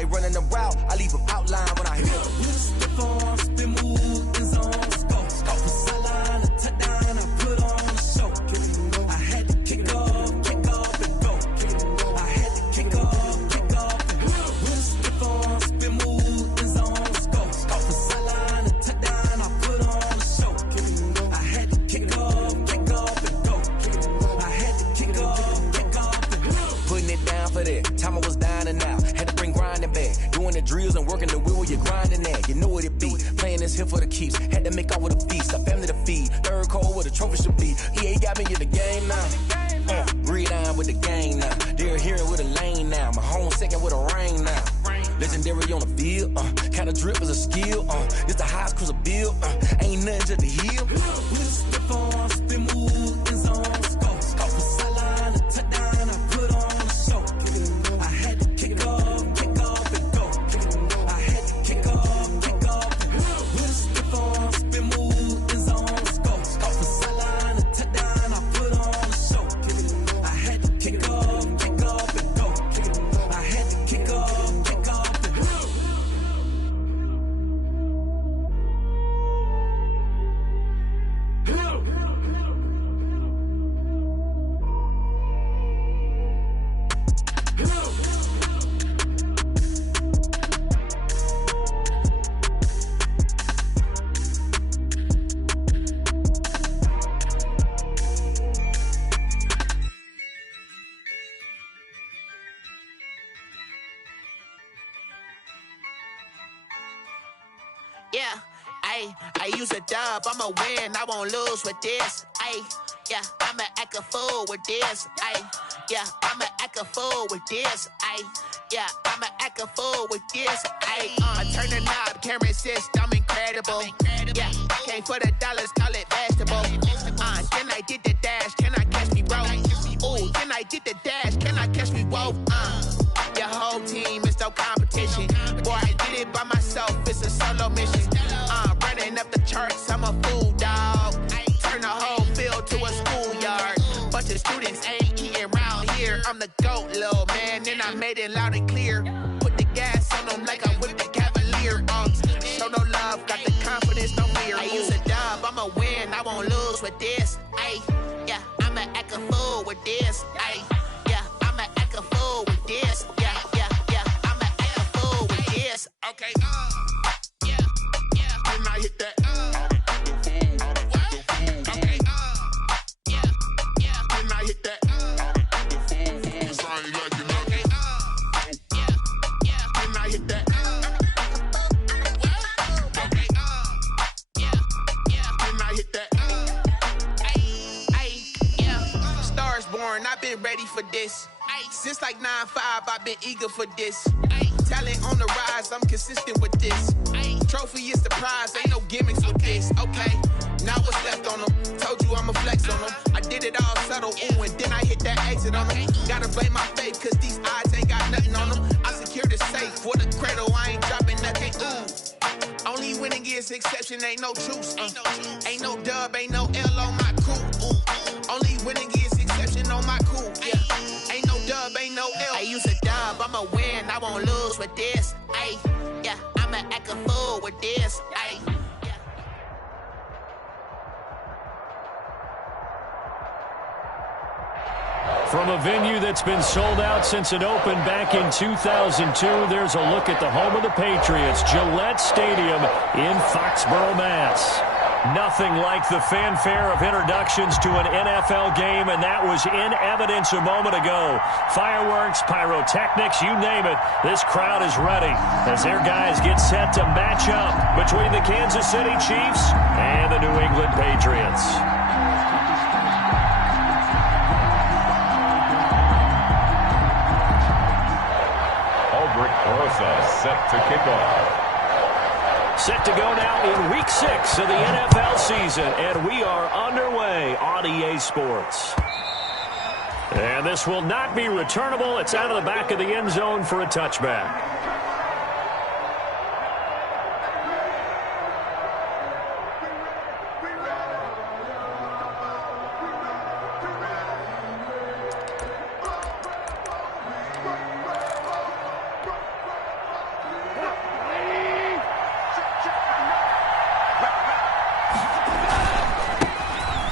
they running the route, I leave them outline when I hit them. Step on, spin, move, end zone, scope. From sideline to touchdown, I put on a show. I had to kick off and go. I had to kick off and go. Step on, spin, move, end zone, scope. From sideline to touchdown, I put on a show. I had to kick off and go. I had to kick off and go. Putting it down for that. Time I was down and out. Had to bring grinding back. Doing the drills and working the wheel where you're grinding at. You know what it be. Playing this here for the keeps. Had to make off with a feast. A family to feed. Third cold where the trophy should be. EA got me in the game now. Breathe down with the gang now. They're here with a lane now. My home second with a rain now. Legendary on the field. Kinda drip is a skill. It's the highest cruiser bill. Ain't nothing to the hill. Step on, spin, move, end zone, scope. From sideline to touchdown, I put on a show. I had to kick off and go. I had to kick off and go. Step on, spin, move, end zone, scope. From sideline to touchdown, I put on a show. I had to kick off and go. I had to kick off and go. Yeah, I use a dub, I'ma win, I won't lose with this. Yeah, I'ma act a fool with this. Yeah, I'ma act a fool with this. Yeah, I'ma act a fool with this. I turn the knob, camera assist, I'm incredible. Yeah, came for the dollars, call it vegetable. Then I did the dash, can I catch me, bro? Ooh, then I did the dash, can I catch me, whoa? Your whole team is no competition. Boy, I did it by myself, it's a solo mission. Running up the charts, I'm a fool, dog. Turn the whole field to a schoolyard. Bunch of students ain't eating round here. I'm the GOAT, little man, and I made it loud and clear. Put the gas on them like I whipped the Cavalier. Show no love, got the confidence, no fear. I use a dub, I'ma win, I won't lose with this. Yeah, I'ma act a fool with this. Yeah, I'ma act a fool with this. Yeah, I'ma act a fool with this. Okay, yeah, when I hit that. Okay, yeah, when I hit that. Cause I ain't like it. Okay, yeah, when I hit that. Okay, yeah, when I hit that. Yeah, stars born, I've been ready for this. Since like 9-5, I've been eager for this. Talent on the rise, I'm consistent with this. Trophy is the prize, ain't no gimmicks with this. Okay, now what's left on them? Told you I'ma flex on them. I did it all subtle, ooh, and then I hit that exit on them. Gotta blame my faith, cause these odds ain't got nothing on them. I secure the safe for the cradle, I ain't dropping nothing, ooh. Only winning is exception, ain't no truce. Ain't no dub, ain't no L on my crew. Only winning is exception on my crew, yeah. Ain't no dub, ain't no L. I use a dub, I'ma win, I won't lose with this. Yeah, I'ma act a fool with this. From a venue that's been sold out since it opened back in 2002, there's a look at the home of the Patriots, Gillette Stadium in Foxborough, Mass. Nothing like the fanfare of introductions to an NFL game, and that was in evidence a moment ago. Fireworks, pyrotechnics, you name it. This crowd is ready as their guys get set to match up between the Kansas City Chiefs and the New England Patriots. Set to kick off. Set to go now in Week 6 of the NFL season, and we are underway on EA Sports. And this will not be returnable. It's out of the back of the end zone for a touchback.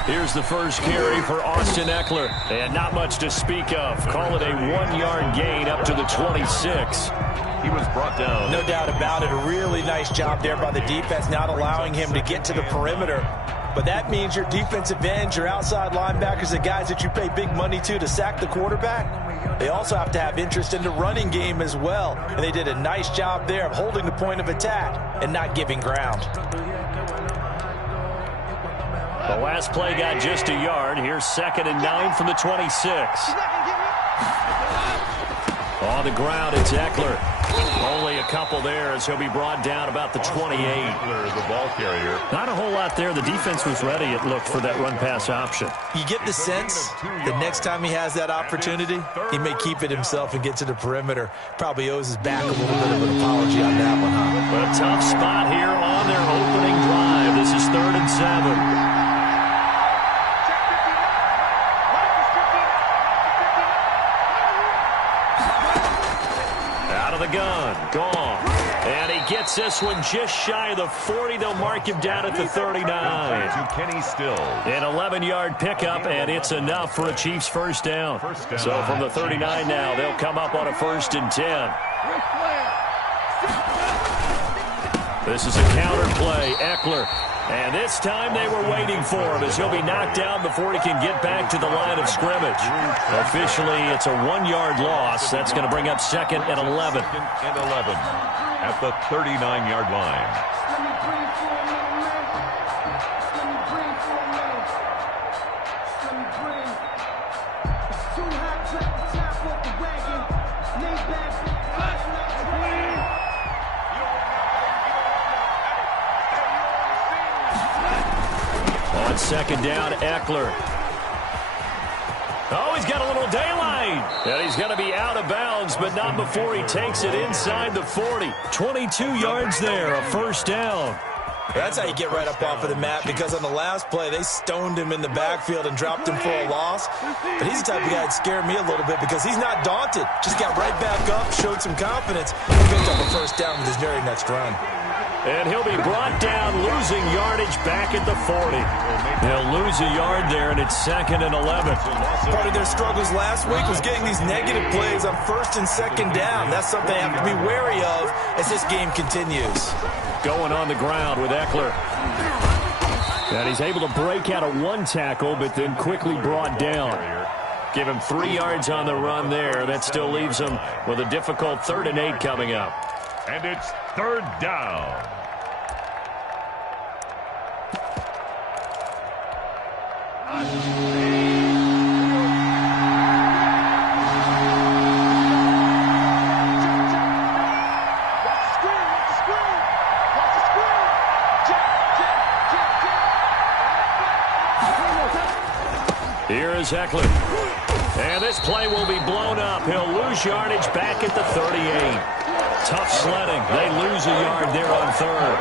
Here's the first carry for Austin Eckler. And not much to speak of. Call it a 1-yard gain up to the 26. He was brought down. No doubt about it. A really nice job there by the defense, not allowing him to get to the perimeter. But that means your defensive ends, your outside linebackers, the guys that you pay big money to sack the quarterback, they also have to have interest in the running game as well. And they did a nice job there of holding the point of attack and not giving ground. The last play got just a yard. Here's 2nd and 9 from the 26. On the ground, it's Eckler. Only a couple there as he'll be brought down about the 28. Eckler, the ball carrier. Not a whole lot there. The defense was ready, it looked, for that run-pass option. You get the sense the next time he has that opportunity, he may keep it himself and get to the perimeter. Probably owes his back a little bit of an apology on that one, huh? But a tough spot here on their opening drive. This is 3rd and 7. Gun, gone. And he gets this one just shy of the 40. They'll mark him down at the 39. To Kenny Stills. An 11-yard pickup, and it's enough for a Chiefs first down. So from the 39 now, they'll come up on a 1st and 10. This is a counter play. Eckler. And this time they were waiting for him as he'll be knocked down before he can get back to the line of scrimmage. Officially, it's a 1-yard loss. That's going to bring up 2nd and 11. 2nd and 11 at the 39-yard line. On 2nd down, Eckler. Oh, he's got a little daylight. And he's going to be out of bounds, but not before he takes it inside the 40. 22 yards there, a 1st down. That's how you get right up off of the mat, because on the last play, they stoned him in the backfield and dropped him for a loss. But he's the type of guy that scared me a little bit because he's not daunted. Just got right back up, showed some confidence, and picked up a 1st down with his very next run. And he'll be brought down, losing yardage back at the 40. They'll lose a yard there, and it's 2nd and 11. Part of their struggles last week was getting these negative plays on 1st and 2nd down. That's something they have to be wary of as this game continues. Going on the ground with Eckler. And he's able to break out of 1 tackle, but then quickly brought down. Give him 3 yards on the run there. That still leaves him with a difficult 3rd and 8 coming up. And it's 3rd down. Here is Eckler. And this play will be blown up. He'll lose yardage back at the 38. Tough sledding. They lose a yard there on 3rd.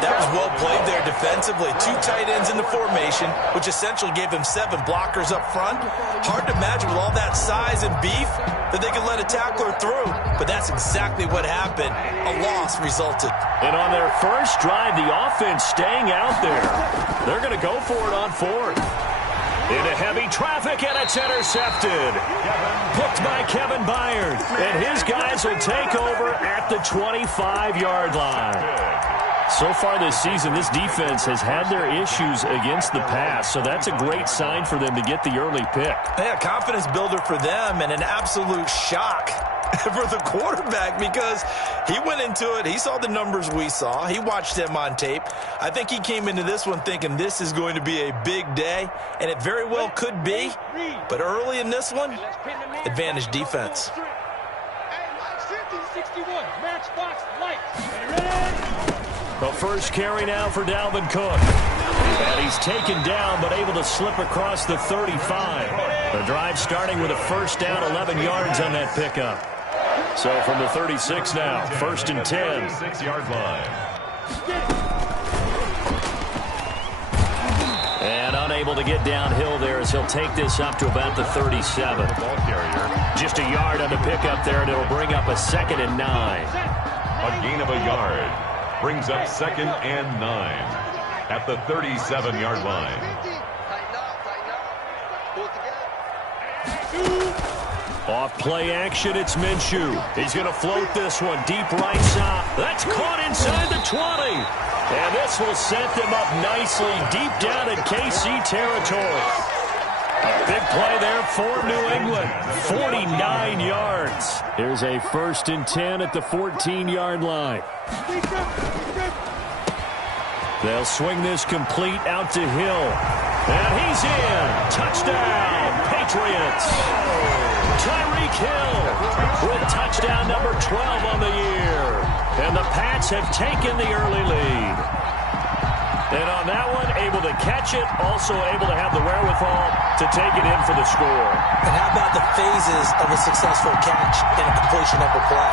That was well played there defensively. 2 tight ends in the formation, which essentially gave him 7 blockers up front. Hard to imagine with all that size and beef that they could let a tackler through. But that's exactly what happened. A loss resulted. And on their first drive, the offense staying out there. They're going to go for it on 4th. Into heavy traffic, and it's intercepted. Picked by Kevin Byard. And his guys will take over at the 25-yard line. So far this season, this defense has had their issues against the pass, so that's a great sign for them to get the early pick. Yeah, confidence builder for them, and an absolute shock for the quarterback because he went into it. He saw the numbers we saw. He watched them on tape. I think he came into this one thinking this is going to be a big day, and it very well could be. But early in this one, advantage defense. The first carry now for Dalvin Cook. And he's taken down, but able to slip across the 35. The drive starting with a 1st down, 11 yards on that pickup. So from the 36 now, 1st and 10. 6-yard line. And unable to get downhill there as he'll take this up to about the 37. Ball carrier. Just a yard on the pickup there, and it'll bring up a 2nd and 9. A gain of a yard. Brings up 2nd and 9 at the 37-yard line. Off play action, it's Minshew. He's going to float this one deep right side. That's caught inside the 20. And this will set them up nicely deep down in KC territory. A big play there for New England. 49 yards. Here's a 1st and 10 at the 14-yard line. They'll swing this complete out to Hill. And he's in. Touchdown, Patriots. Tyreek Hill with touchdown number 12 on the year. And the Pats have taken the early lead. And on that one, able to catch it, also able to have the wherewithal to take it in for the score. And how about the phases of a successful catch and a completion of a play?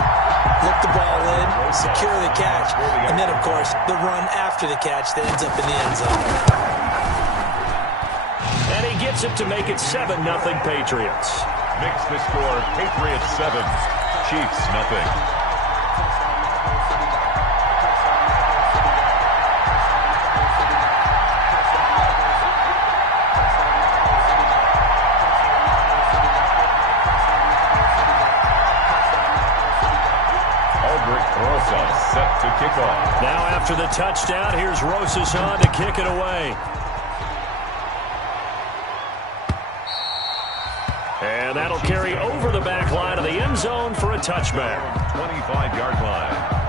Look the ball in, secure the catch, and then, of course, the run after the catch that ends up in the end zone. And he gets it to make it 7-0 Patriots. Makes the score Patriots 7, Chiefs nothing. Set to kick off. Now after the touchdown, here's Rosas on to kick it away. And that'll carry over the back line of the end zone for a touchback. 25-yard line.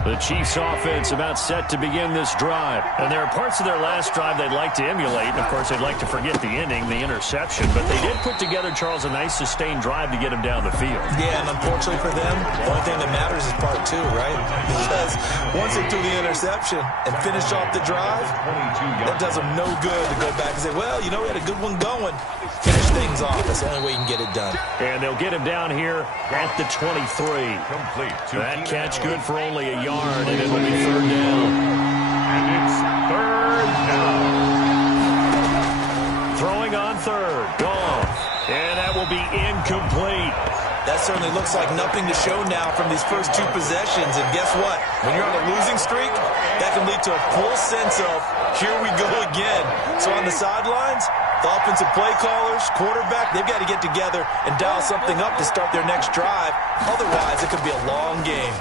The Chiefs offense about set to begin this drive. And there are parts of their last drive they'd like to emulate. And, of course, they'd like to forget the inning, the interception. But they did put together, Charles, a nice sustained drive to get him down the field. Yeah, and unfortunately for them, the only thing that matters is part 2, right? Because once they threw the interception and finished off the drive, that does them no good to go back and say, well, you know, we had a good one going. Finish things off. That's the only way you can get it done. And they'll get him down here at the 23. Complete. That catch good for only a yard, and it'll be 3rd down. And it's 3rd down. Throwing on 3rd. Gone. And that will be incomplete. That certainly looks like nothing to show now from these first 2 possessions. And guess what? When you're on a losing streak, that can lead to a full sense of, here we go again. So on the sidelines, the offensive play callers, quarterback, they've got to get together and dial something up to start their next drive. Otherwise, it could be a long game.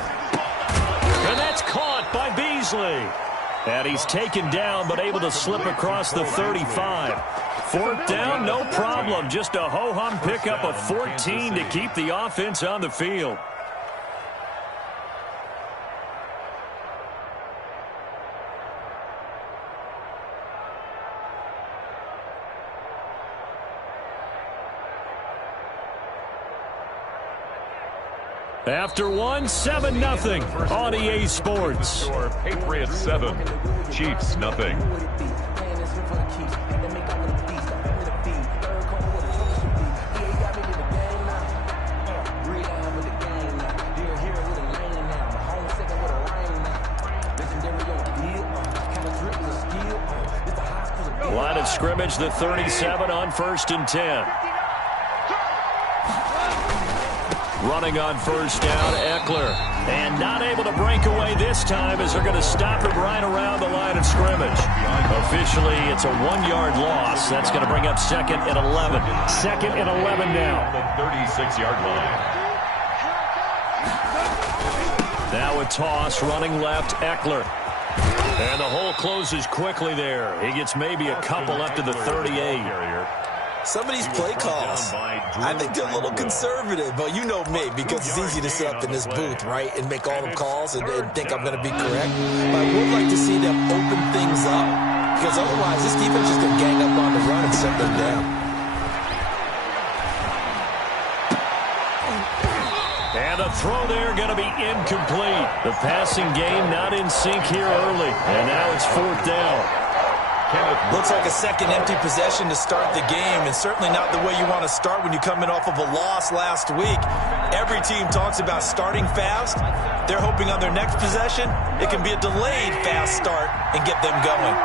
And that's caught by Beasley. And he's taken down, but able to slip across the 35. 4th down, no problem. Just a ho-hum pickup of 14 to keep the offense on the field. After 1, 7-0 on EA Sports. Patriots 7, Chiefs nothing. Line of scrimmage, the 37 on 1st and 10. Running on 1st down, Eckler. And not able to break away this time as they're going to stop him right around the line of scrimmage. Officially, it's a 1-yard loss. That's going to bring up 2nd and 11. 2nd and 11 now. The 36-yard line. Now a toss, running left, Eckler. And the hole closes quickly there. He gets maybe a couple up to the 38. Some of these play calls, I think they're a little conservative, but you know me, because it's easy to sit up in this booth, right, and make all the calls and think I'm going to be correct. But I would like to see them open things up, because otherwise this defense is just going to gang up on the run and set them down. And the throw there going to be incomplete. The passing game not in sync here early, and now it's 4th down. Looks like a second empty possession to start the game, and certainly not the way you want to start when you come in off of a loss last week. Every team talks about starting fast. They're hoping on their next possession, it can be a delayed fast start and get them going.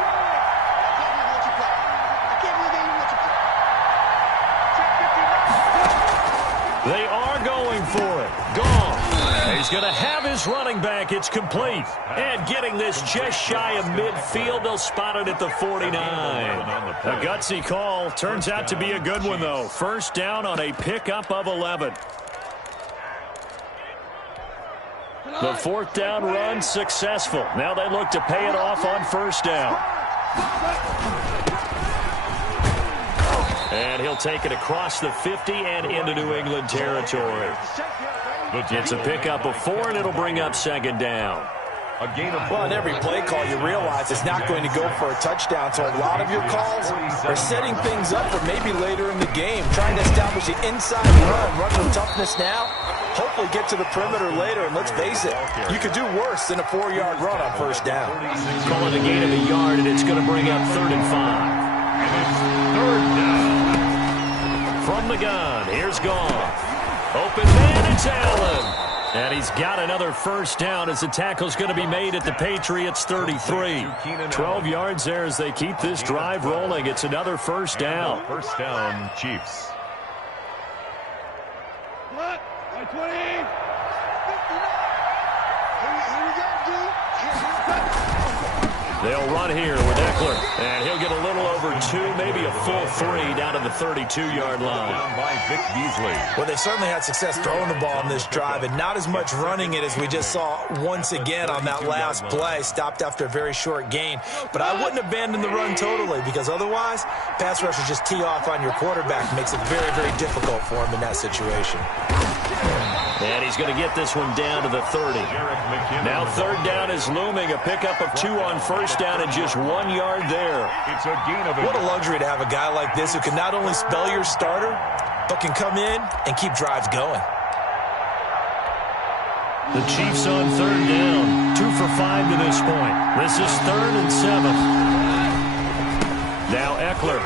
They are going for it. Gone. He's going to have his running back. It's complete. And getting this just shy of midfield, they'll spot it at the 49. A gutsy call. Turns out to be a good one, though. First down on a pickup of 11. The fourth down run successful. Now they look to pay it off on first down. And he'll take it across the 50 and into New England territory. It's a pickup of 4, and it'll bring up second down. Well, on every play call, you realize it's not going to go for a touchdown, so a lot of your calls are setting things up for maybe later in the game, trying to establish the inside run with toughness now, hopefully get to the perimeter later, and let's face it, you could do worse than a 4-yard run on first down. Calling a gain of a yard, and it's going to bring up 3rd and 5. Third down. From the gun, here's Goff. Open man, it's Allen. And he's got another first down as the tackle's going to be made at the Patriots 33. 12 yards there as they keep this drive rolling. It's another first down. First down, Chiefs. They'll run here with Eckler, and he'll get a little over 2, maybe a full 3 down to the 32-yard line. By Vic Beasley. Well, they certainly had success throwing the ball on this drive, and not as much running it as we just saw once again on that last play. Stopped after a very short gain. But I wouldn't abandon the run totally, because otherwise, pass rushers just tee off on your quarterback. Makes it very, very difficult for him in that situation. And he's going to get this one down to the 30. Now third down is looming. A pickup of 2 on first down and just 1 yard there. It's a gain of What a luxury to have a guy like this who can not only spell your starter, but can come in and keep drives going. The Chiefs on third down. 2 for 5 to this point. This is 3rd and 7. Now Eckler.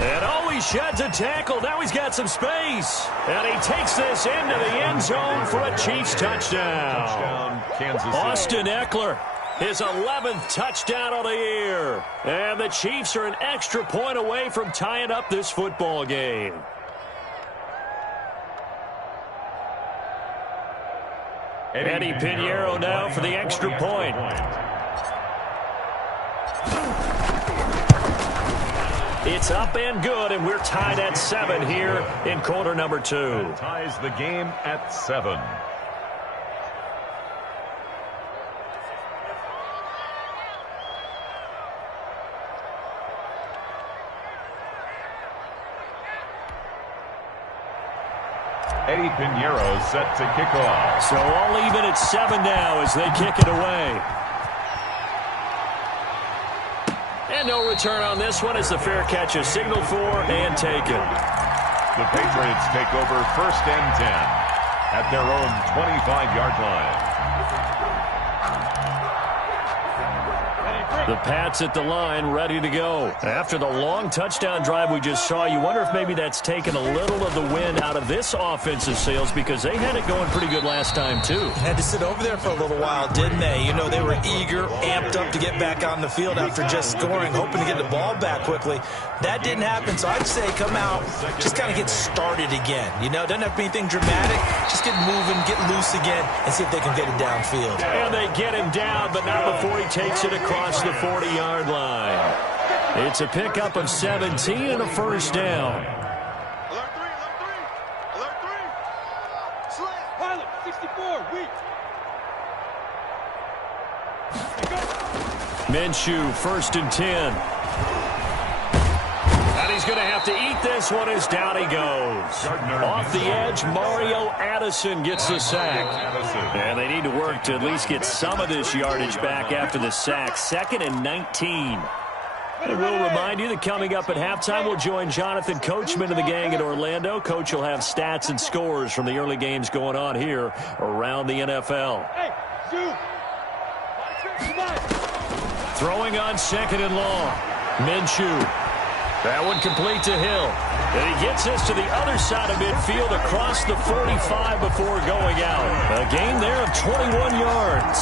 And he sheds a tackle. Now he's got some space. And he takes this into the end zone for a Chiefs touchdown. Kansas City. Austin Eckler, his 11th touchdown of the year. And the Chiefs are an extra point away from tying up this football game. Eddie Pinheiro now for the extra point. It's up and good, and we're tied at 7 here in quarter number 2. That ties the game at 7. Eddie Pinheiro set to kick off. So all even at 7 now as they kick it away. And no return on this one as the fair catch is signaled for and taken. The Patriots take over 1st and 10 at their own 25-yard line. The Pats at the line, ready to go. After the long touchdown drive we just saw, you wonder if maybe that's taken a little of the wind out of this offensive sails because they had it going pretty good last time, too. Had to sit over there for a little while, didn't they? You know, they were eager, amped up to get back on the field after just scoring, hoping to get the ball back quickly. That didn't happen, so I'd say come out, just kind of get started again. You know, doesn't have to be anything dramatic. Just get moving, get loose again, and see if they can get it downfield. And they get him down, but not before he takes it across the 40-yard line. It's a pickup of 17 and a first down. Alert 3, alert 3, alert 3. Slant. Pilot, 64, weak. Minshew, 1st and 10. And he's going to have to eat this one as down he goes. Off the edge, Mario Addison gets the sack. And they need to work to at least get some of this yardage back after the sack. 2nd and 19. And we'll remind you that coming up at halftime, we'll join Jonathan Coachman of the gang in Orlando. Coach will have stats and scores from the early games going on here around the NFL. Throwing on 2nd and long. Minshew. That one complete to Hill. And he gets this to the other side of midfield across the 45 before going out. A gain there of 21 yards.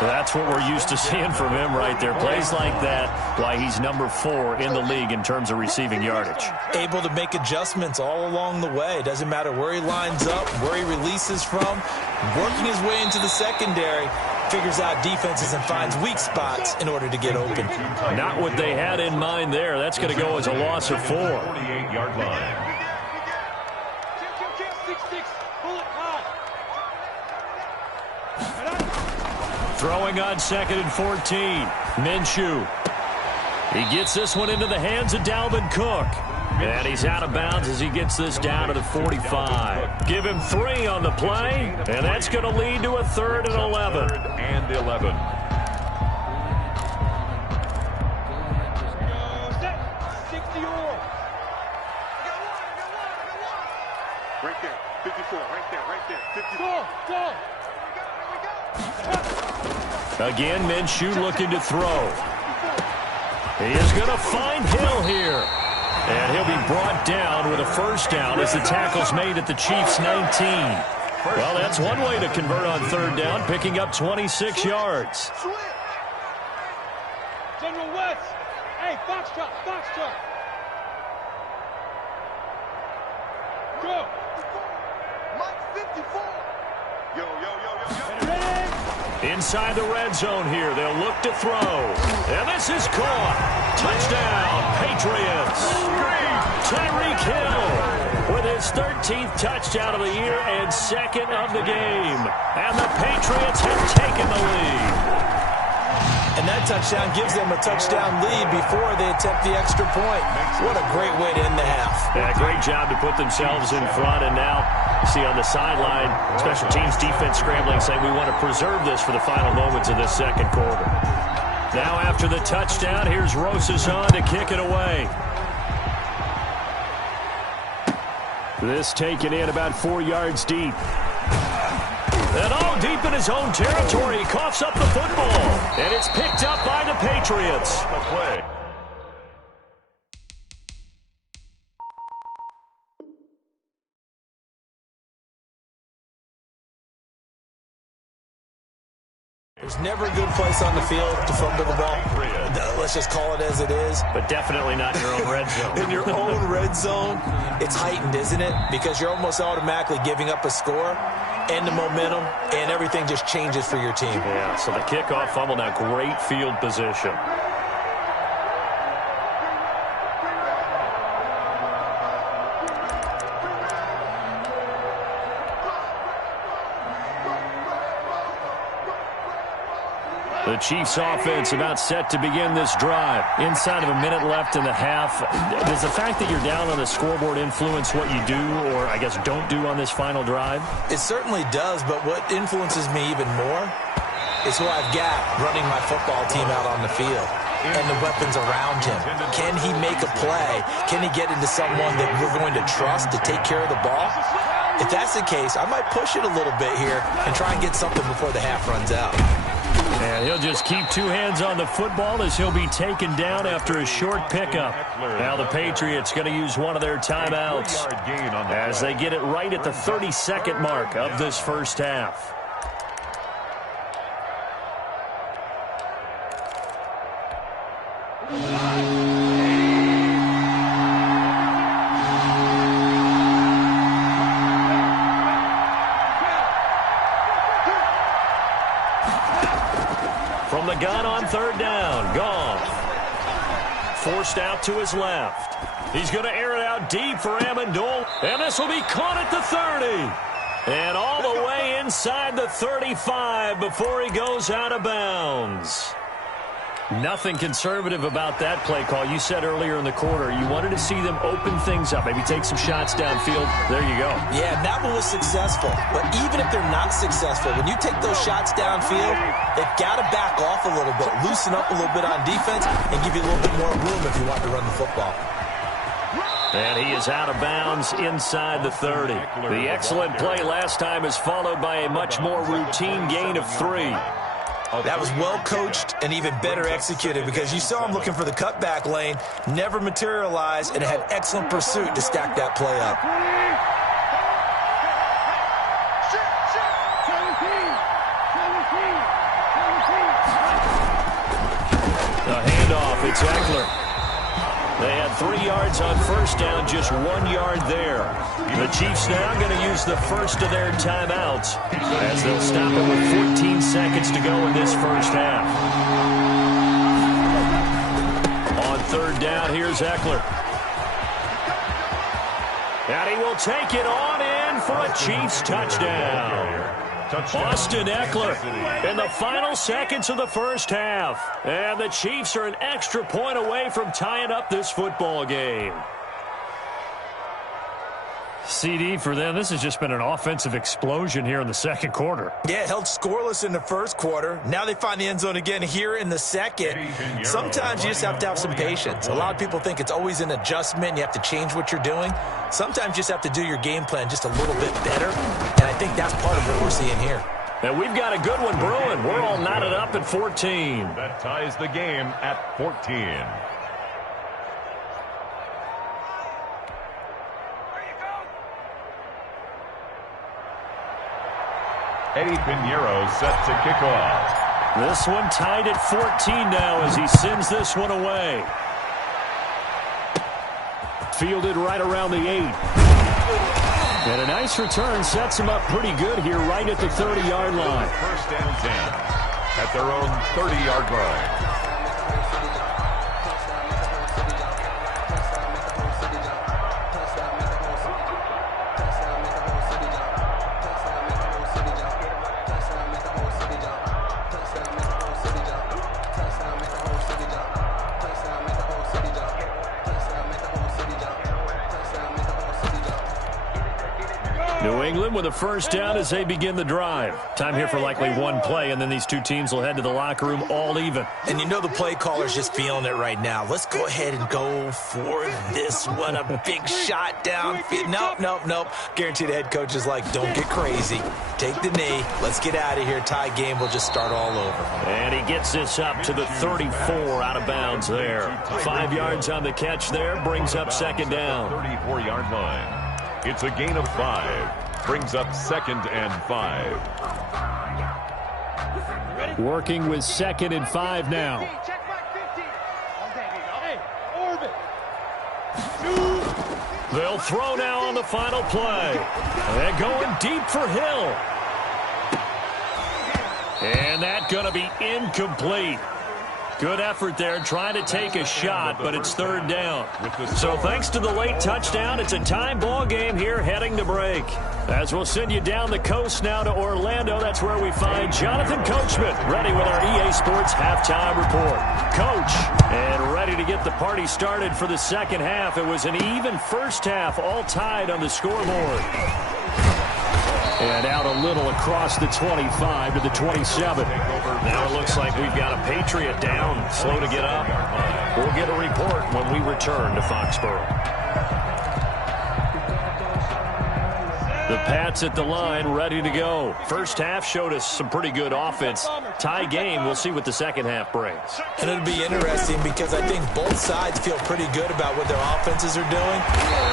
That's what we're used to seeing from him right there. Plays like that, why he's number 4 in the league in terms of receiving yardage. Able to make adjustments all along the way. Doesn't matter where he lines up, where he releases from. Working his way into the secondary, figures out defenses and finds weak spots in order to get open. Not what they had in mind there. That's going to go as a loss of 4. 48-yard line. Throwing on 2nd and 14. Minshew. He gets this one into the hands of Dalvin Cook. And he's out of bounds as he gets this down to the 45. Give him 3 on the play, and that's going to lead to a 3rd and 11. 3rd and 11. Right there, 54, right there, 54. Go. Again, Minshew looking to throw. He is going to find Hill here. And he'll be brought down with a first down as the tackle's made at the Chiefs' 19. Well, that's one way to convert on 3rd down, picking up 26 yards. General West. Hey, box truck. Go. Mike 54. Yo. Inside the red zone here, they'll look to throw. And this is caught. Touchdown, Patriots. Tyreek Hill with his 13th touchdown of the year and 2nd of the game. And the Patriots have taken the lead. And that touchdown gives them a touchdown lead before they attempt the extra point. What a great way to end the half. Yeah, great job to put themselves in front. And now, see on the sideline, special teams defense scrambling, saying we want to preserve this for the final moments of this 2nd quarter. Now after the touchdown, here's Rosas to kick it away. This taken in about 4 yards deep. And all deep in his own territory, he coughs up the football. And it's picked up by the Patriots. Play. There's never a good place on the field to fumble the ball. Let's just call it as it is. But definitely not in your own red zone. In your own red zone, it's heightened, isn't it? Because you're almost automatically giving up a score and the momentum, and everything just changes for your team. Yeah, so the kickoff fumble, now great field position. The Chiefs offense about set to begin this drive. Inside of a minute left in the half. Does the fact that you're down on the scoreboard influence what you do, or I guess don't do on this final drive? It certainly does, but what influences me even more is who I've got running my football team out on the field and the weapons around him. Can he make a play? Can he get into someone that we're going to trust to take care of the ball? If that's the case, I might push it a little bit here and try and get something before the half runs out. And he'll just keep 2 hands on the football as he'll be taken down after a short pickup. Now the Patriots going to use one of their timeouts as they get it right at the 32nd mark of this first half. From the gun on 3rd down, Goff. Forced out to his left. He's going to air it out deep for Amendola. And this will be caught at the 30. And all the way inside the 35 before he goes out of bounds. Nothing conservative about that play call. You said earlier in the quarter you wanted to see them open things up, maybe take some shots downfield. There you go. Yeah, that one was successful. But even if they're not successful, when you take those shots downfield, they've got to back off a little bit, loosen up a little bit on defense, and give you a little bit more room if you want to run the football. And he is out of bounds inside the 30. The excellent play last time is followed by a much more routine gain of 3. That was well coached and even better executed because you saw him looking for the cutback lane, never materialized, and had excellent pursuit to stack that play up. It's Eckler. They had 3 yards on first down, just 1 yard there. The Chiefs now going to use the first of their timeouts as they'll stop it with 14 seconds to go in this first half. On third down, here's Eckler. And he will take it on in for a Chiefs touchdown. Austin Eckler in the final seconds of the first half. And the Chiefs are an extra point away from tying up this football game. CD, for them, this has just been an offensive explosion here in the second quarter. Yeah, held scoreless in the first quarter. Now they find the end zone again here in the second. Sometimes you just have to have some patience. A lot of people think it's always an adjustment. You have to change what you're doing. Sometimes you just have to do your game plan just a little bit better. And I think that's part of what we're seeing here. And we've got a good one brewing. We're all knotted up at 14. That ties the game at 14. Eddie Pinheiro set to kick off. This one tied at 14 now as he sends this one away. Fielded right around the 8. And a nice return sets him up pretty good here right at the 30-yard line. First and 10 at their own 30-yard line. New England with a first down as they begin the drive. Time here for likely one play, and then these two teams will head to the locker room all even. And you know the play caller's just feeling it right now. Let's go ahead and go for this one. A big shot downfield. Nope. Guarantee the head coach is like, don't get crazy. Take the knee. Let's get out of here. Tie game. We'll just start all over. And he gets this up to the 34 out of bounds there. 5 yards on the catch there. Brings up second down. 34-yard line. It's a gain of 5. Brings up second and 5. Working with second and 5 now. They'll throw now on the final play. They're going deep for Hill. And that's going to be incomplete. Good effort there trying to take a shot, but it's third down. So thanks to the late touchdown, it's a time ball game here heading to break. As we'll send you down the coast now to Orlando, that's where we find Jonathan Coachman ready with our EA Sports halftime report. Coach, and ready to get the party started for the second half. It was an even first half, all tied on the scoreboard. And out a little across the 25 to the 27. Now it looks like we've got a Patriot down, slow to get up. We'll get a report when we return to Foxborough. The Pats at the line, ready to go. First half showed us some pretty good offense. Tie game, we'll see what the second half brings. And it'll be interesting because I think both sides feel pretty good about what their offenses are doing.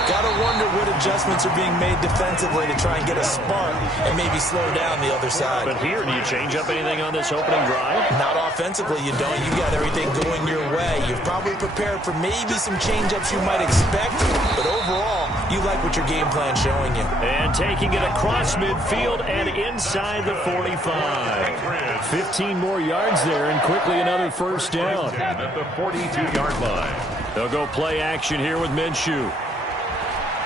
Got to wonder what adjustments are being made defensively to try and get a spark and maybe slow down the other side. But here, do you change up anything on this opening drive? Not offensively, you don't. You got everything going your way. You've probably prepared for maybe some change-ups you might expect, but overall, you like what your game plan's showing you. And taking it across midfield and inside the 45. 15 more yards there and quickly another first down. At the 42-yard line. They'll go play action here with Minshew.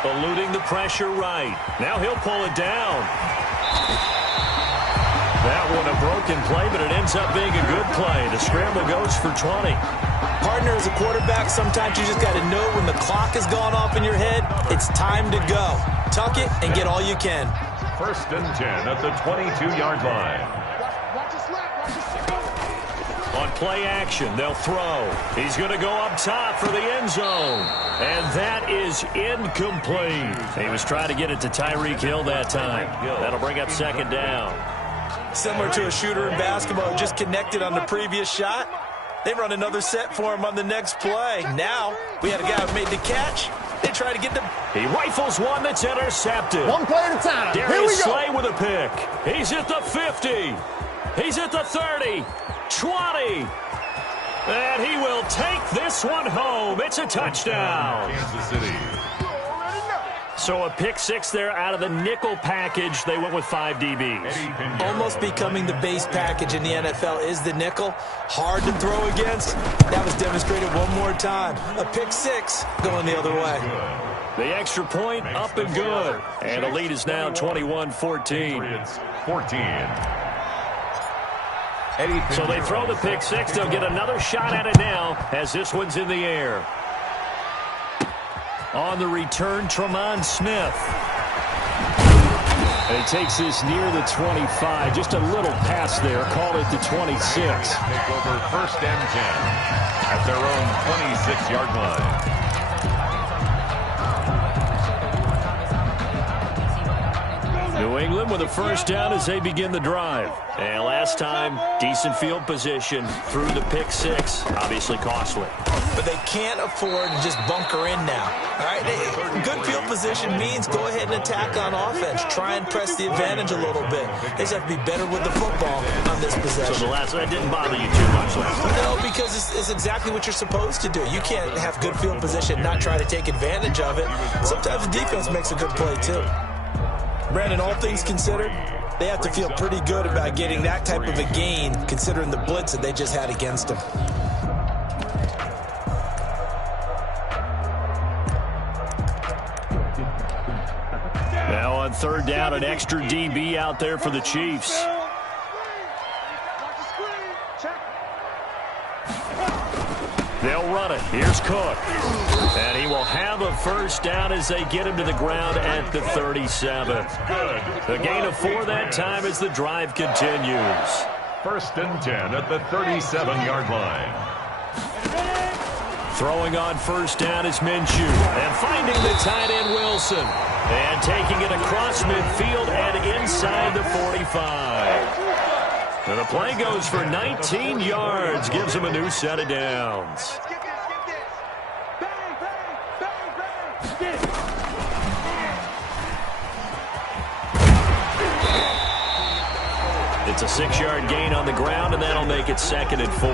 Eluding the pressure right. Now he'll pull it down. That one a broken play, but it ends up being a good play. The scramble goes for 20. Partner, as a quarterback, sometimes you just got to know when the clock has gone off in your head, it's time to go. Tuck it and get all you can. First and 10 at the 22-yard line. On play action, they'll throw. He's going to go up top for the end zone. And that is incomplete. He was trying to get it to Tyreek Hill that time. That'll bring up second down. Similar to a shooter in basketball, just connected on the previous shot. They run another set for him on the next play. Now, we had a guy who made the catch. They try to get the... He rifles one that's intercepted. One play at a time. Darius Slay with a pick. He's at the 50. He's at the 30. 20. And he will take this one home. It's a touchdown. Kansas City. So a pick six there out of the nickel package. They went with 5 DBs. Almost becoming the base package in the NFL is the nickel. Hard to throw against. That was demonstrated one more time. A pick six going the other way. The extra point up and good. And the lead is now 21-14. 14. So they throw the pick six. They'll get another shot at it now as this one's in the air. On the return, Tremont Smith. And he takes this near the 25. Just a little pass there. Called it the 26. Take over first and 10 at their own 26-yard line. New England with a first down as they begin the drive. And last time, decent field position through the pick six. Obviously costly. But they can't afford to just bunker in now. All right, good field position means go ahead and attack on offense. Try and press the advantage a little bit. They just have to be better with the football on this possession. So that didn't bother you too much last time? No, because it's exactly what you're supposed to do. You can't have good field position, not try to take advantage of it. Sometimes the defense makes a good play too. Brandon, all things considered, they have to feel pretty good about getting that type of a gain, considering the blitz that they just had against them. Now on third down, an extra DB out there for the Chiefs. They'll run it. Here's Cook. And he will have a first down as they get him to the ground at the 37. A gain of 4 that time as the drive continues. First and 10 at the 37-yard line. Throwing on first down is Minshew. And finding the tight end Wilson. And taking it across midfield and inside the 45. And the play goes for 19 yards. Gives him a new set of downs. It's a 6-yard gain on the ground, and that'll make it 2nd and 4.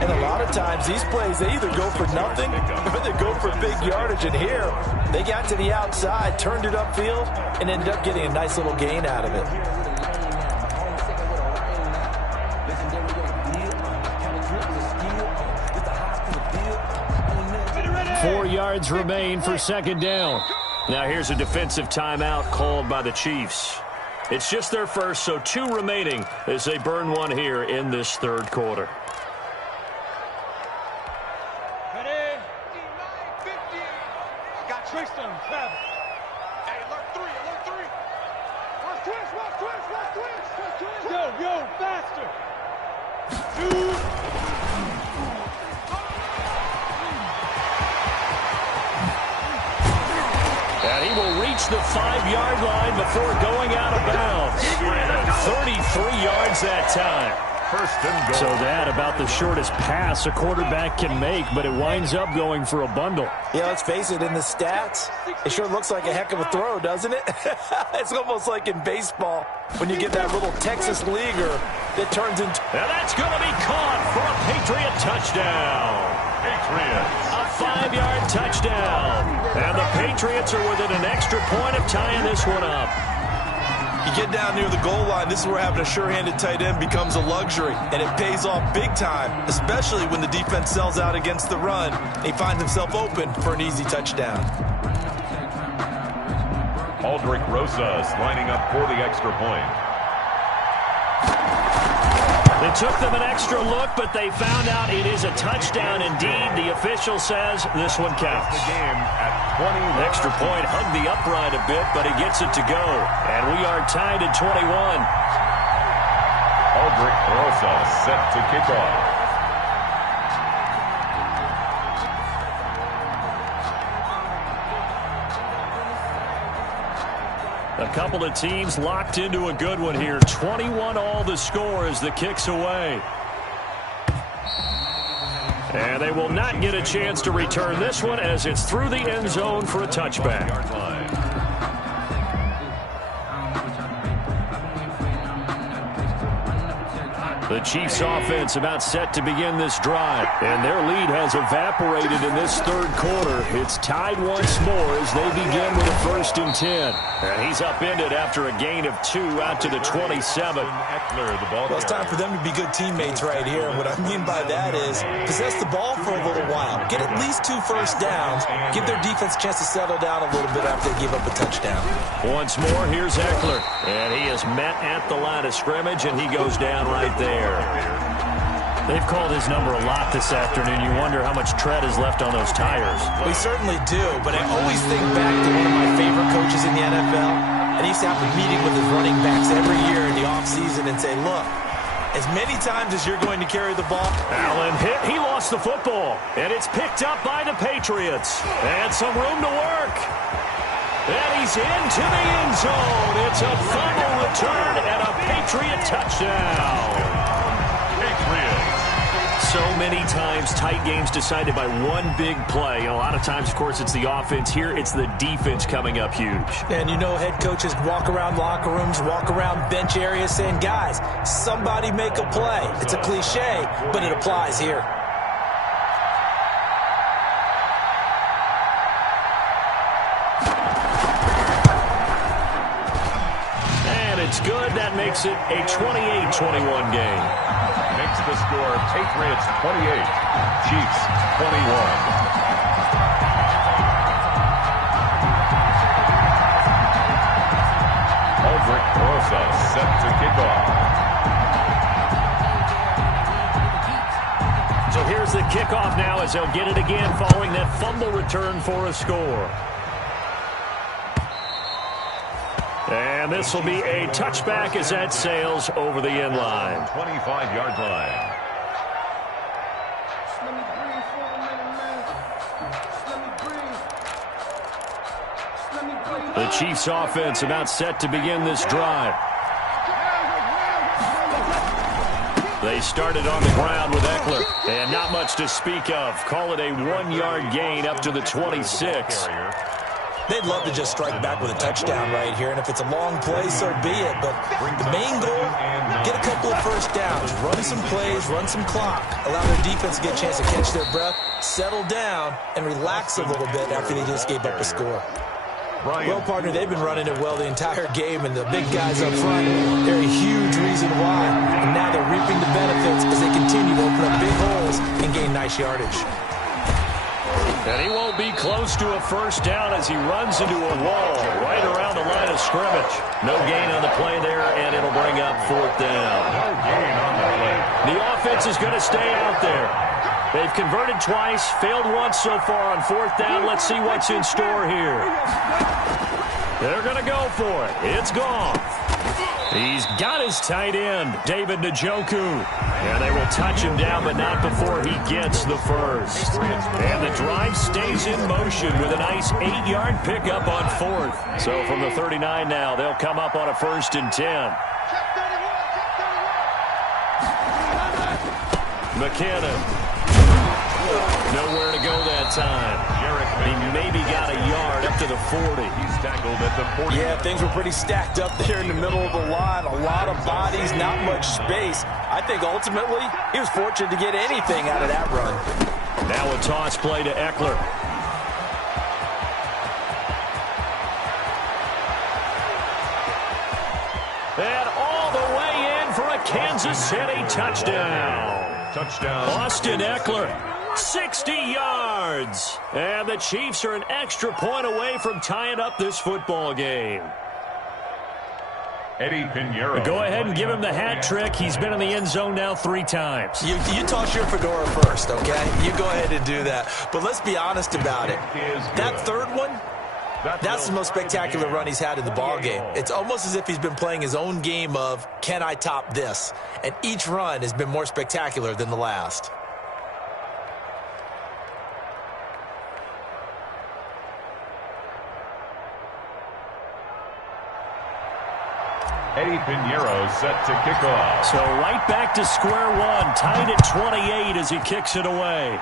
And a lot of times, these plays, they either go for nothing or they go for big yardage. And here, they got to the outside, turned it upfield, and ended up getting a nice little gain out of it. 4 yards remain for 2nd down. Now here's a defensive timeout called by the Chiefs. It's just their first, so 2 remaining as they burn one here in this 3rd quarter. Ready? 50. Got tricks on him, Travis. Hey, alert 3, alert 3. Watch twist. Yo, faster. 2. And he will reach the 5-yard line before going out of bounds. 33 yards that time. First and goal. So that about the shortest pass a quarterback can make, but it winds up going for a bundle. Yeah, let's face it, in the stats, it sure looks like a heck of a throw, doesn't it? It's almost like in baseball when you get that little Texas leaguer that turns into... And that's going to be caught for a Patriot touchdown. Patriots. A 5-yard touchdown. And the Patriots are within an extra point of tying this one up. You get down near the goal line, this is where having a sure-handed tight end becomes a luxury, and it pays off big time, especially when the defense sells out against the run, and he finds himself open for an easy touchdown. Aldrick Rosas lining up for the extra point. It took them an extra look, but they found out it is a touchdown indeed. The official says this one counts. The game at 21. Extra point hugged the upright a bit, but he gets it to go. And we are tied at 21. Aldrick Rosas set to kick off. A couple of teams locked into a good one here. 21 all the score as the kick's away. And they will not get a chance to return this one as it's through the end zone for a touchback. The Chiefs offense about set to begin this drive, and their lead has evaporated in this third quarter. It's tied once more as they begin with a 1st and 10. And he's upended after a gain of 2 out to the 27. Well, it's time for them to be good teammates right here. And what I mean by that is possess the ball for a little while. Get at least 2 first downs. Give their defense a chance to settle down a little bit after they give up a touchdown. Once more, here's Eckler. And he is met at the line of scrimmage, and he goes down right there. They've called his number a lot this afternoon. You wonder how much tread is left on those tires. We certainly do, but I always think back to one of my favorite coaches in the NFL, and he used to have a meeting with his running backs every year in the offseason and say, look, as many times as you're going to carry the ball. Allen hit. He lost the football, and it's picked up by the Patriots. And some room to work. And he's into the end zone. It's a fumble return and a Patriot touchdown. So many times tight games decided by one big play. A lot of times, of course, it's the offense. Here, it's the defense coming up huge. And you know head coaches walk around locker rooms, walk around bench areas saying, guys, somebody make a play. It's a cliche, but it applies here. And it's good. That makes it a 28-21 game. Makes the score Patriots 28, Chiefs 21. Aldrich Rosa set to kick off. So here's the kickoff now as they'll get it again following that fumble return for a score. And this will be a touchback as that sails over the end line. 25-yard line. The Chiefs offense about set to begin this drive. They started on the ground with Eckler. And not much to speak of. Call it a 1-yard gain up to the 26. They'd love to just strike back with a touchdown right here, and if it's a long play, so be it. But the main goal, get a couple of first downs, run some plays, run some clock, allow their defense to get a chance to catch their breath, settle down, and relax a little bit after they just gave up a score. Well, partner, they've been running it well the entire game, and the big guys up front, they're a huge reason why. And now they're reaping the benefits as they continue to open up big holes and gain nice yardage. And he won't be close to a first down as he runs into a wall right around the line of scrimmage. No gain on the play there, and it'll bring up 4th down. No gain on the play. The offense is going to stay out there. They've converted twice, failed once so far on 4th down. Let's see what's in store here. They're going to go for it. It's gone. He's got his tight end, David Njoku. And they will touch him down, but not before he gets the first. And the drive stays in motion with a nice 8-yard pickup on 4th. So from the 39 now, they'll come up on a 1st and 10. McKinnon. Nowhere to go that time. He maybe got a yard up to the 40. He's tackled at the 40. Yeah, things were pretty stacked up there in the middle of the line. A lot of bodies, not much space. I think ultimately he was fortunate to get anything out of that run. Now a toss play to Eckler. And all the way in for a Kansas City touchdown. Touchdown. Austin Eckler, 60 yards. And the Chiefs are an extra point away from tying up this football game. Eddie Pinheiro. Go ahead and give him the hat trick. He's been in the end zone now 3 times. You toss your fedora first, okay? You go ahead and do that. But let's be honest about it. That third one, that's the most spectacular run he's had in the ballgame. It's almost as if he's been playing his own game of, can I top this? And each run has been more spectacular than the last. Eddie Pinheiro set to kick off. So right back to square one, tied at 28 as he kicks it away.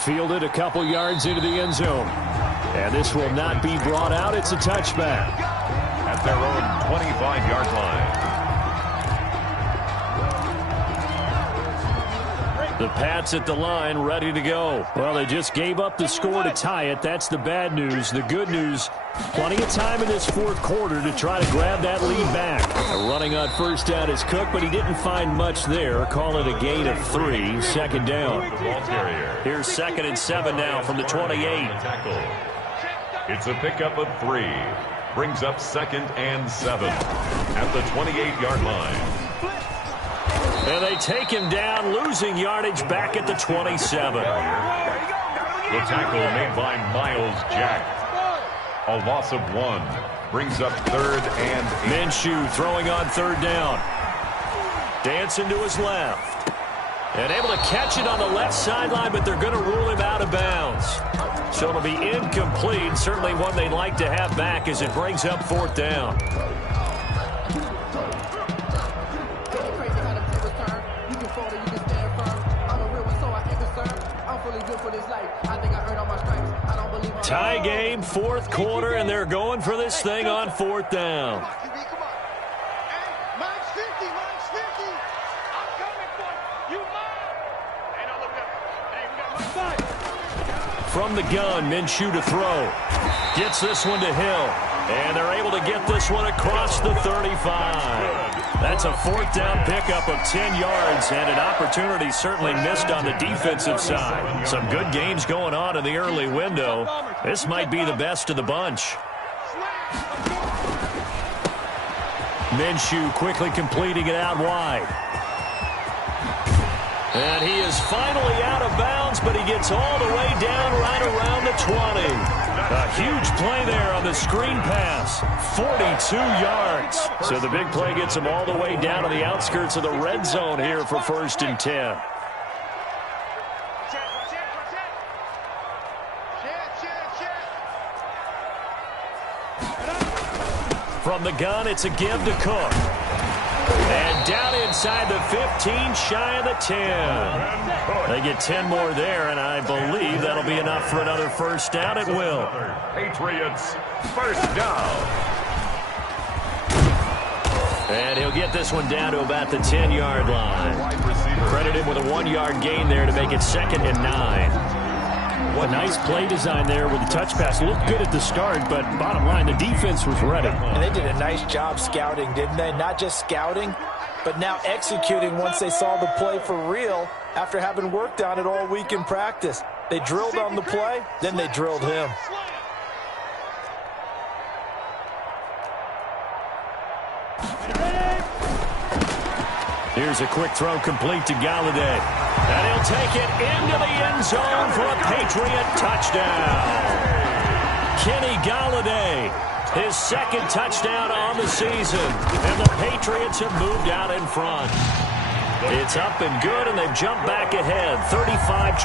Fielded a couple yards into the end zone. And this will not be brought out. It's a touchback. At their own 25-yard line. The Pats at the line, ready to go. Well, they just gave up the score to tie it. That's the bad news. The good news, plenty of time in this fourth quarter to try to grab that lead back. Running on first down is Cook, but he didn't find much there. Call it a gain of 3, second down. Here's 2nd and 7 now from the 28. It's a pickup of 3. Brings up 2nd and 7 at the 28-yard line. And they take him down, losing yardage back at the 27. The tackle made by Miles Jack. A loss of 1. Brings up 3rd and 8. Minshew throwing on 3rd down. Dancing to his left. And able to catch it on the left sideline, but they're going to rule him out of bounds. So it'll be incomplete. Certainly one they'd like to have back as it brings up 4th down. Tie game, 4th quarter, and they're going for this thing on 4th down. From the gun, Minshew to throw. Gets this one to Hill. And they're able to get this one across the 35. That's a 4th down pickup of 10 yards, and an opportunity certainly missed on the defensive side. Some good games going on in the early window. This might be the best of the bunch. Minshew quickly completing it out wide. And he is finally out of bounds, but he gets all the way down right around the 20. A huge play there on the screen pass. 42 yards. So the big play gets him all the way down to the outskirts of the red zone here for 1st and 10. From the gun, it's a give to Cook. And down inside the 15, shy of the 10. They get 10 more there, and I believe that'll be enough for another 1st down. It will. Patriots, 1st down. And he'll get this one down to about the 10-yard line. Credit him with a 1-yard gain there to make it 2nd and 9. What nice play design there with the touch pass. Looked good at the start, but bottom line, the defense was ready. And they did a nice job scouting, didn't they? Not just scouting, but now executing once they saw the play for real after having worked on it all week in practice. They drilled on the play, then they drilled him. Here's a quick throw complete to Galladay. And he'll take it into the end zone for a Patriot touchdown. Kenny Galladay, his 2nd touchdown on the season. And the Patriots have moved out in front. It's up and good, and they've jumped back ahead, 35-28.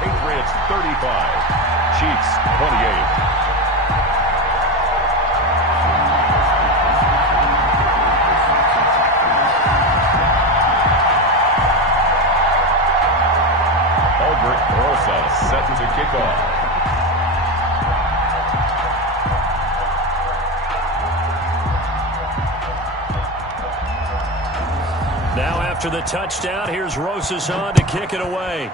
Patriots 35, Chiefs 28. Set to kick off. Now after the touchdown, here's Rosas on to kick it away.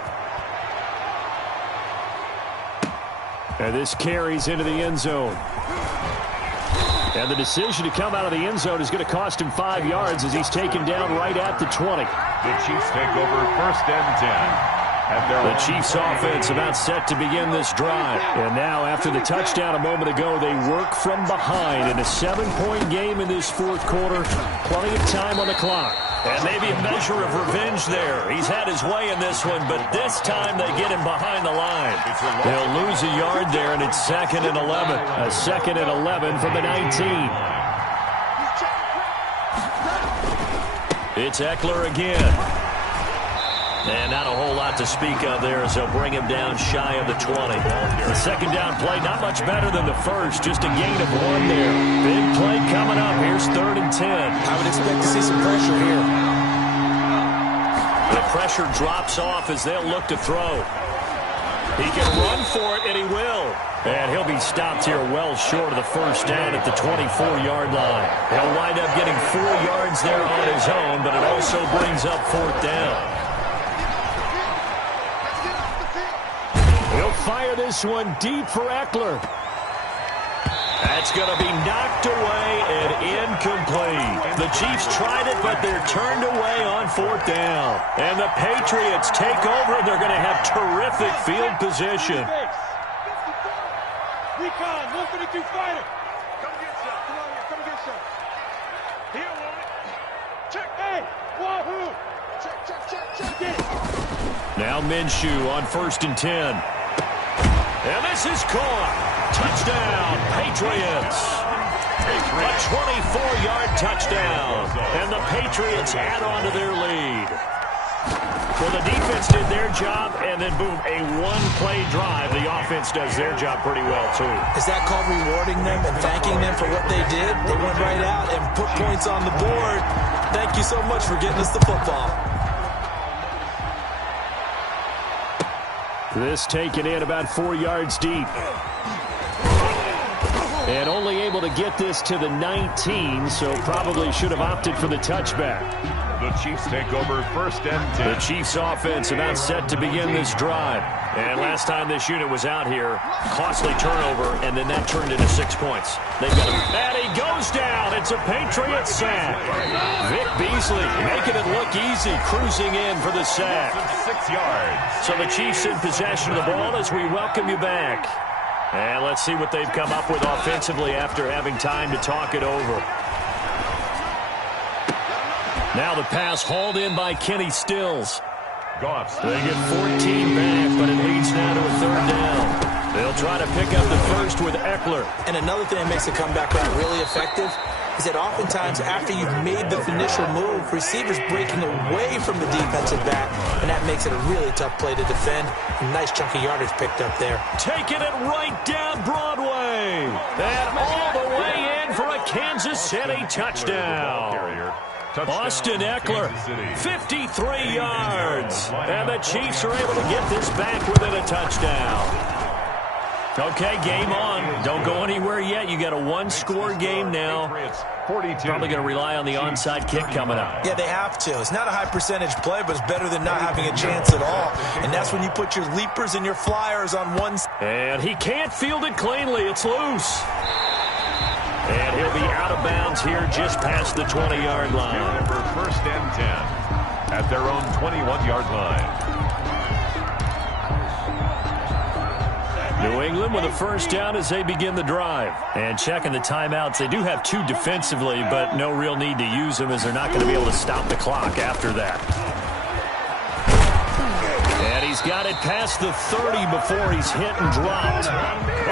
And this carries into the end zone. And the decision to come out of the end zone is going to cost him 5 yards as he's taken down right at the 20. The Chiefs take over 1st and 10. The Chiefs offense about set to begin this drive. And now after the touchdown a moment ago, they work from behind in a 7-point game in this 4th quarter. Plenty of time on the clock. And maybe a measure of revenge there. He's had his way in this one, but this time they get him behind the line. They'll lose a yard there, and it's 2nd and 11. A 2nd and 11 from the 19. It's Eckler again. And not a whole lot to speak of there as they'll bring him down shy of the 20. The 2nd down play, not much better than the first. Just a gain of 1 there. Big play coming up. Here's 3rd and 10. I would expect to see some pressure here. The pressure drops off as they'll look to throw. He can run for it, and he will. And he'll be stopped here well short of the 1st down at the 24-yard line. He'll wind up getting 4 yards there on his own, but it also brings up 4th down. fire this one deep for Eckler. That's going to be knocked away and incomplete. The Chiefs tried it, but they're turned away on 4th down. And the Patriots take over. They're going to have terrific field position. Recon, 152 fighter. Come get some. Come on here. Come get some. He'll want it. Check. Hey, wahoo. Check. Get it. Now Minshew on 1st and 10. And this is caught. Touchdown, Patriots. A 24-yard touchdown. And the Patriots add on to their lead. Well, the defense did their job, and then, boom, a one-play drive. The offense does their job pretty well, too. Is that called rewarding them and thanking them for what they did? They went right out and put points on the board. Thank you so much for getting us the football. This taken in about 4 yards deep. And only able to get this to the 19, so probably should have opted for the touchback. The Chiefs take over 1st and 10. The Chiefs offense about set to begin this drive. And last time this unit was out here, costly turnover, and then that turned into 6 points. They've got him. And he goes down. It's a Patriots sack. Vic Beasley making it look easy, cruising in for the sack. 6 yards. So the Chiefs in possession of the ball as we welcome you back. And let's see what they've come up with offensively after having time to talk it over. Now the pass hauled in by Kenny Stills. Goff. They get 14 back, but it leads now to a 3rd down. They'll try to pick up the first with Eckler. And another thing that makes a comeback run really effective is that oftentimes after you've made the initial move, receivers breaking away from the defensive back, and that makes it a really tough play to defend. A nice chunk of yardage picked up there. Taking it right down Broadway. And all the way in for a Kansas City touchdown. Austin Eckler, 53 yards. And the Chiefs are able to get this back within a touchdown. Okay, game on. Don't go anywhere yet. You got a one-score game now. Probably going to rely on the onside kick coming up. Yeah, they have to. It's not a high-percentage play, but it's better than not having a chance at all. And that's when you put your leapers and your flyers on one side. And he can't field it cleanly. It's loose. And he'll be out of bounds here just past the 20-yard line. For 1st and 10 at their own 21-yard line. New England with a 1st down as they begin the drive. And checking the timeouts, they do have 2 defensively, but no real need to use them as they're not going to be able to stop the clock after that. And he's got it past the 30 before he's hit and dropped.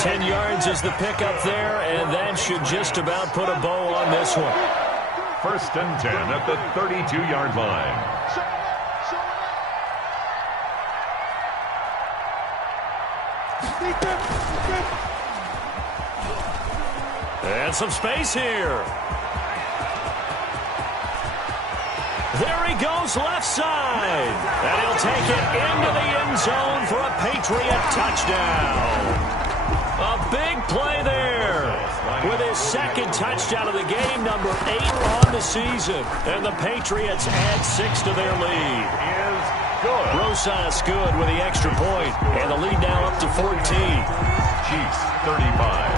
10 yards is the pickup there, and that should just about put a bow on this one. 1st and 10 at the 32-yard line. And some space here. There he goes left side. And he'll take it into the end zone for a Patriot touchdown. A big play there with his 2nd touchdown of the game, number 8 on the season. And the Patriots add 6 to their lead. Good. Rosas good with the extra point. And the lead now up to 14. Chiefs 35.